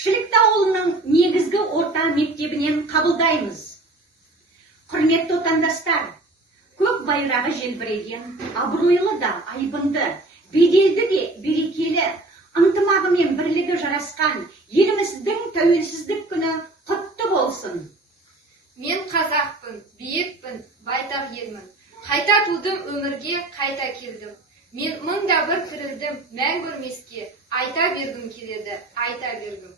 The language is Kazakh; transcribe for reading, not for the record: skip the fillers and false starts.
Шілікті ауылының негізгі орта мектебінен қабылдаймыз. Құрметті отандастар, көк байрағы желбіреген, абыройлы да, айбынды, беделді де, берекелі, ынтымағы мен бірлігі жарасқан еліміздің тәуелсіздік күні құтты болсын. Мен қазақпын, биікпін, байтақ елмін. Қайта тудым өмірге, қайта келдім. Мен мыңда бір тірілдім, мәңгі өлмеске, айта бергім келеді, айта бергім.